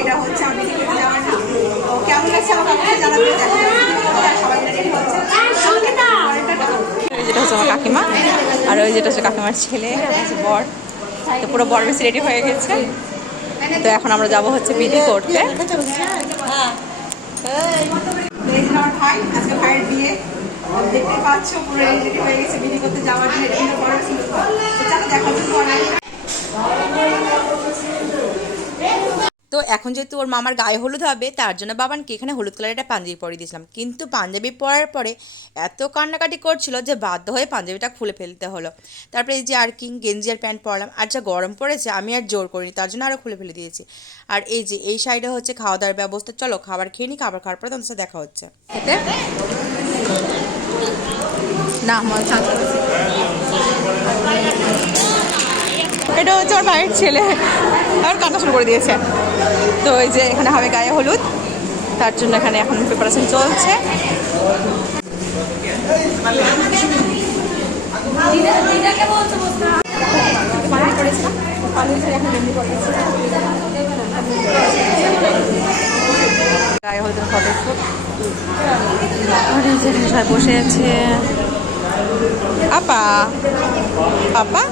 এটা হচ্ছে আমি বিক্রি করতে যাওয়ার না। তো কেমন লাগছে আমাকে অবশ্যই জানাবে। সবাই রেডি হচ্ছে, যেটা হচ্ছে আমার কাকিমা, আর ওই যেটা হচ্ছে কাকিমার ছেলে বর। তো পুরো বর বেশি রেডি হয়ে গেছে। তো এখন আমরা যাব হচ্ছে বিধি করতে। আমার ভাই, আজকে ভাইয়ের বিয়ে, দেখতে পাচ্ছ পুরো রেডি হয়ে গেছে বিধি করতে যাওয়ার জন্য। চলো দেখার জন্য। তো এখন যেহেতু ওর মামার গায়ে হলুদ হবে, তার জন্য বাবানকে এখানে হলুদ কালারের একটা পাঞ্জাবি পরিয়ে দিয়েছিলাম। কিন্তু পাঞ্জাবি পরার পরে এত কান্নাকাটি করছিল যে বাধ্য হয়ে পাঞ্জাবিটা খুলে ফেলতে হলো। তারপরে এই যে আর কি গেঞ্জি আর প্যান্ট পরলাম। আর যা গরম পড়েছে আমি আর জোর করিনি, তার জন্য আরও খুলে ফেলে দিয়েছি। আর এই যে এই সাইডে হচ্ছে খাওয়া দাওয়ার ব্যবস্থা। চলো খাবার খেয়ে নিই, খাবার খাওয়ার পরে তোমার সাথে দেখা হচ্ছে। না এটা হচ্ছে আমার ভাইয়ের ছেলে, আর কান্না শুরু করে দিয়েছে। তো এই যে এখানে হবে গায়ে হলুদ, তার জন্য এখানে এখন প্রিপারেশন চলছে। গায়ে হলুদের ফটোশুট, বসে আছে আপা। আপা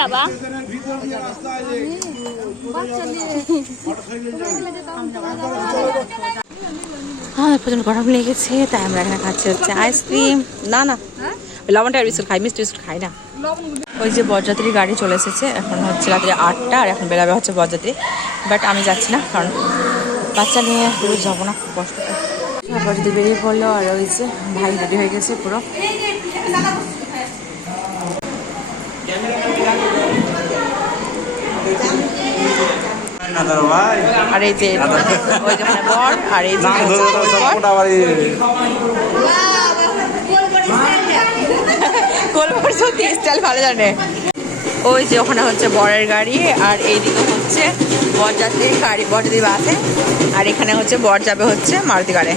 যাবা প্রচন্ড গরম লেগেছে, তাই আমরা এখানে খাচ্ছি হচ্ছে আইসক্রিম। না না লবণটা বিস্কুট খাই, মিষ্টি বিস্কুট খাই না। ওই যে বরযাত্রীর গাড়ি চলে এসেছে, এখন হচ্ছে রাত্রে 8টা, আর এখন বেলাবে হচ্ছে বরযাত্রী। বাট আমি যাচ্ছি না, কারণ বাচ্চা নিয়ে পুরো যাবো না, খুব কষ্ট করে। বরযাত্রী বেরিয়ে পড়লো, আর ওই যে ভাই রেডি হয়ে গেছে পুরো। আর এই যে ওই যেখানে বর, আর এই যে কোলবার সত্যি স্টাইল ভালো জানে। ওই যে ওখানে হচ্ছে বরের গাড়ি, আর এইদিকে হচ্ছে বরযাত্রীর গাড়ি, বরযাত্রী বাসে, আর এখানে হচ্ছে বর যাবে হচ্ছে মারুতি গাড়ি।